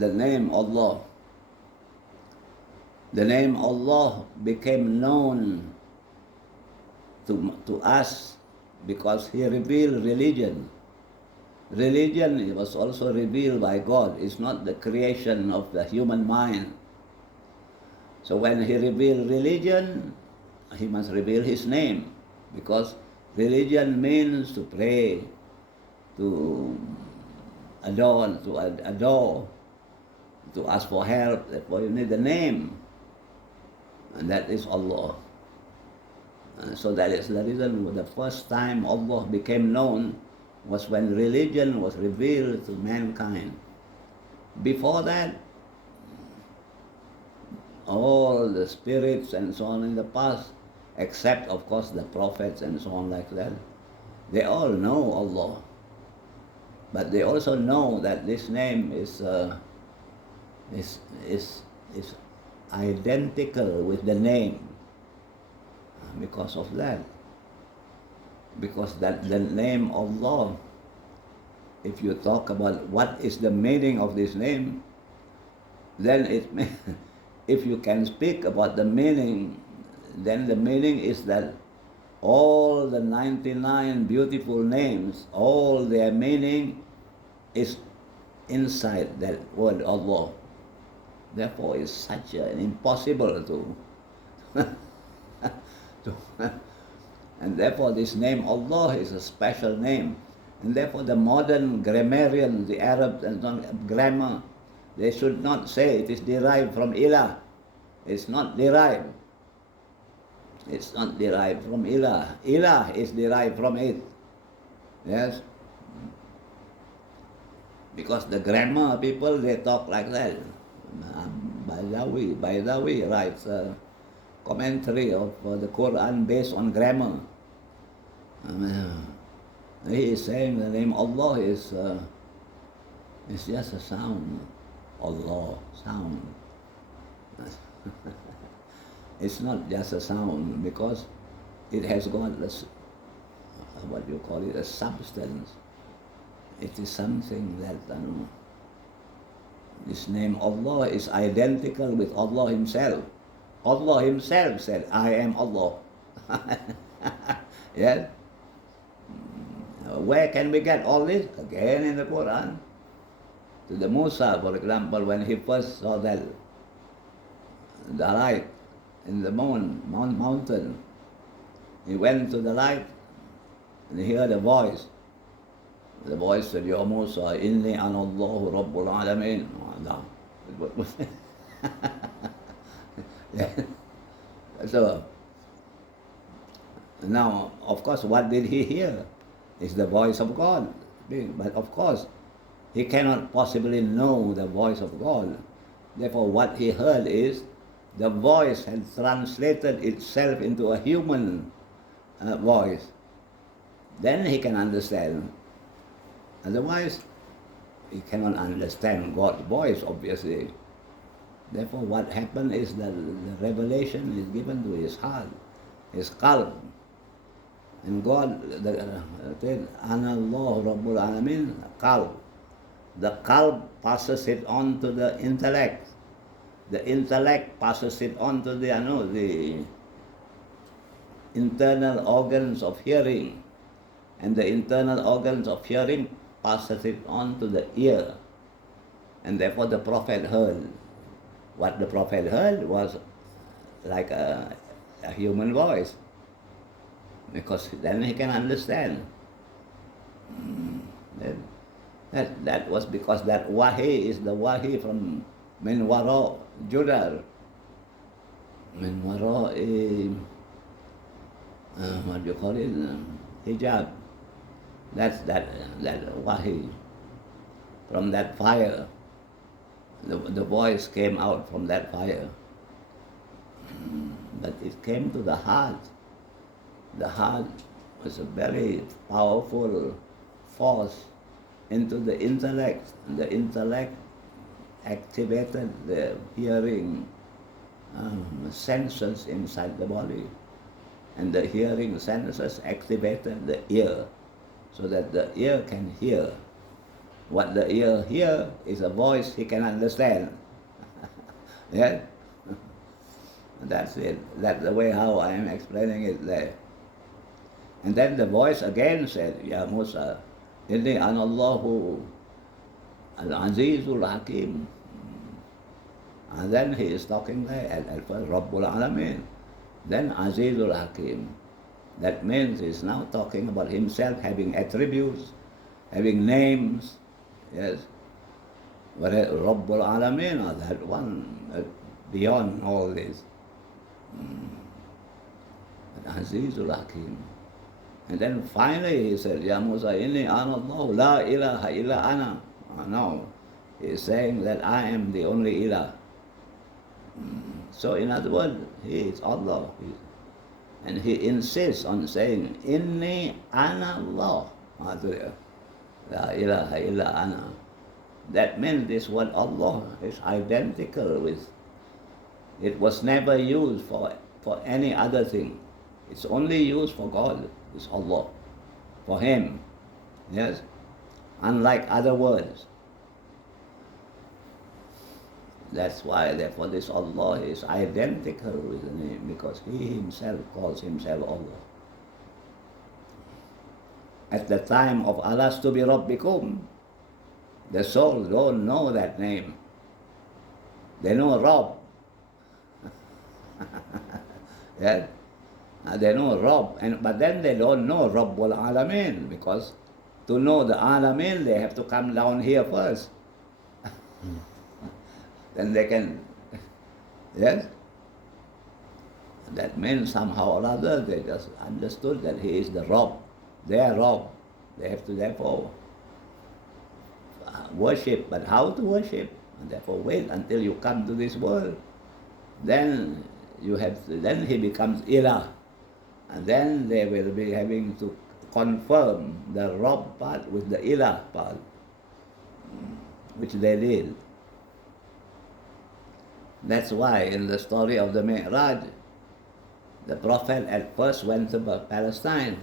the name Allah. The name Allah became known to us because He revealed religion. Religion was also revealed by God. It's not the creation of the human mind. So when He revealed religion, He must reveal His name, because religion means to pray, to adore, to ask for help. Therefore you need a name, and that is Allah. So that is the reason the first time Allah became known was when religion was revealed to mankind. Before that, all the spirits and so on in the past, except of course the prophets and so on like that, they all know Allah. But they also know that this name is identical with the name because of that. Because that the name Allah, if you talk about what is the meaning of this name, then if you can speak about the meaning, then the meaning is that all the 99 beautiful names, all their meaning is inside that word Allah. Therefore it's such an impossible to and therefore this name Allah is a special name. And therefore the modern grammarians, the Arabs and grammar, they should not say it is derived from ilah. It's not derived. It's not derived from ilah. Ilah is derived from it. Yes? Because the grammar people, they talk like that. Baydawi writes a commentary of the Quran based on grammar. He is saying the name Allah is just a sound. Allah, sound. It's not just a sound, because it has got this, what you call it, a substance. It is something that this name Allah is identical with Allah Himself. Allah Himself said, I am Allah. Yes? Where can we get all this? Again in the Quran. To the Musa, for example, when he first saw that the light in the mountain, he went to the light and he heard a voice. The voice said, Ya Musa, inni ana Allahu Rabbul Alameen. So, now, of course, what did he hear? It's the voice of God. But of course, he cannot possibly know the voice of God. Therefore, what he heard is the voice had translated itself into a human voice. Then he can understand. Otherwise, he cannot understand God's voice, obviously. Therefore, what happened is that the revelation is given to his heart, his qalb. And God said, Ana Allah Rabbul Alameen, qalb. The qalb passes it on to the intellect. The intellect passes it on to the internal organs of hearing. And the internal organs of hearing passes it on to the ear. And therefore the Prophet heard. What the Prophet heard was like a human voice, because then he can understand. That was because that wahi is the wahi from min wara judar. Min wara what do you call it? Hijab. That's that wahi. From that fire. The voice came out from that fire. But it came to the heart. The heart was a very powerful force into the intellect. And the intellect activated the hearing senses inside the body. And the hearing senses activated the ear, so that the ear can hear. What the ear hears is a voice he can understand. Yes? That's it. That's the way how I am explaining it there. And then the voice again said, Ya Musa, Inni anallahu al-azizul hakim. And then he is talking there at first, Rabbul Alameen. Then Azizul Hakim. That means he's now talking about himself having attributes, having names. Yes. But Rabbul Alameen, that one beyond all this. Azizul Hakim. And then finally he said, Ya Musa, Inni ana Allah, la ilaha illa ana. Now he's saying that I am the only ilah. So in other words, he is Allah. And he insists on saying, Inni ana Allah. La ilaha illa ana. That means this word Allah is identical with. It was never used for any other thing. It's only used for God. It's Allah. For Him. Yes? Unlike other words. That's why, therefore, this Allah is identical with the name, because He Himself calls Himself Allah. At the time of Alastu bi Rabbikum, the souls don't know that name. They know Rabb. Yes? They know Rabb, but then they don't know Rabbul Alameen, because to know the Alameen, they have to come down here first. Then they can, yes? That means somehow or other they just understood that He is the Rabb, their Rabb. They have to therefore worship, but how to worship? And therefore wait until you come to this world. Then then He becomes Ilah. And then they will be having to confirm the Rabb part with the Ilah part, which they did. That's why in the story of the Mi'raj, the Prophet at first went to Palestine.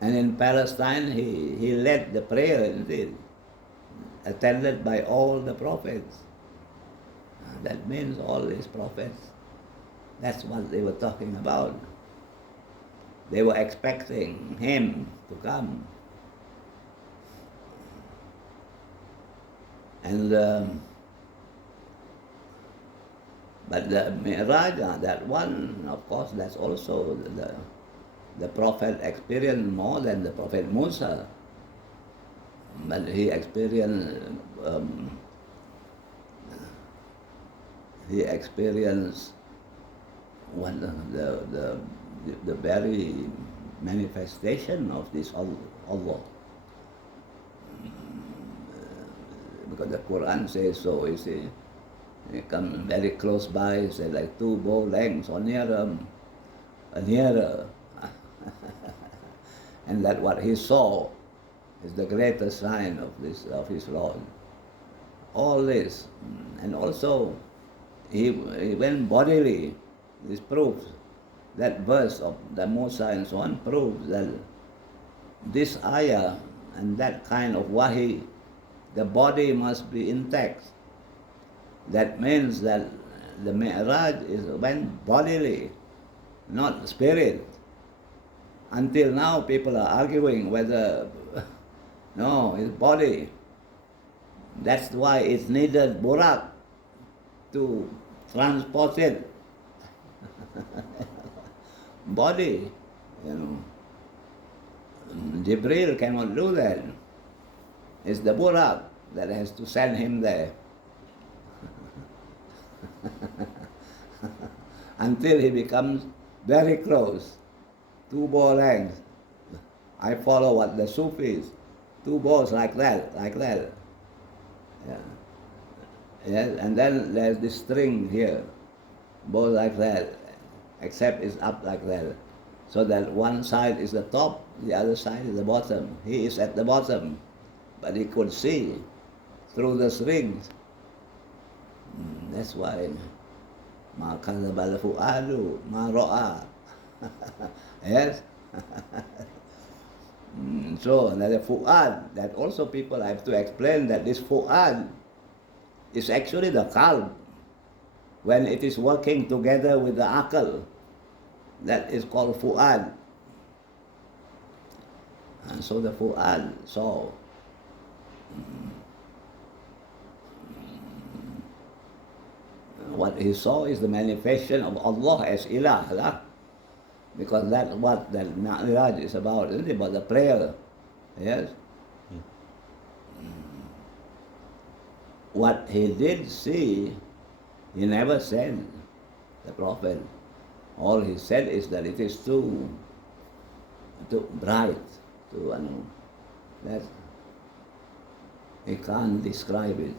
And in Palestine, he led the prayer indeed, attended by all the prophets. That means all these prophets. That's what they were talking about. They were expecting Him to come. And but the Mi'raj, that one, of course, that's also the Prophet experienced more than the Prophet Musa. But he experienced what the very manifestation of this Allah. Because the Quran says so, you see. He comes very close by, say like 2 bow lengths or nearer. And that what he saw is the greatest sign of his Lord. All this, and also he went bodily. This proves, that verse of the Musa and so on proves that this ayah and that kind of wahi, the body must be intact. That means that the Mi'raj went bodily, not spirit. Until now, people are arguing whether, no, it's body. That's why it's needed Burak to transport it. Body, Jibril cannot do that. It's the Burak that has to send him there. Until he becomes very close, 2 bow lengths. I follow what the Sufis, 2 bows like that. Yeah. Yes, and then there's this string here, bow like that, except it's up like that. So that one side is the top, the other side is the bottom. He is at the bottom, but he could see through the strings. That's why ma kadhaba al-fu'adu ma ra'a. Yes. So another fu'ad, that also people have to explain that this fu'ad is actually the qalb. When it is working together with the akal, that is called fu'ad. And so the fu'ad saw what he saw is the manifestation of Allah as ilah lah. Because that's what the Mi'raj is about, isn't it? About the prayer. Yes? What he did see, he never said, the Prophet. All he said is that it is too bright, that he can't describe it.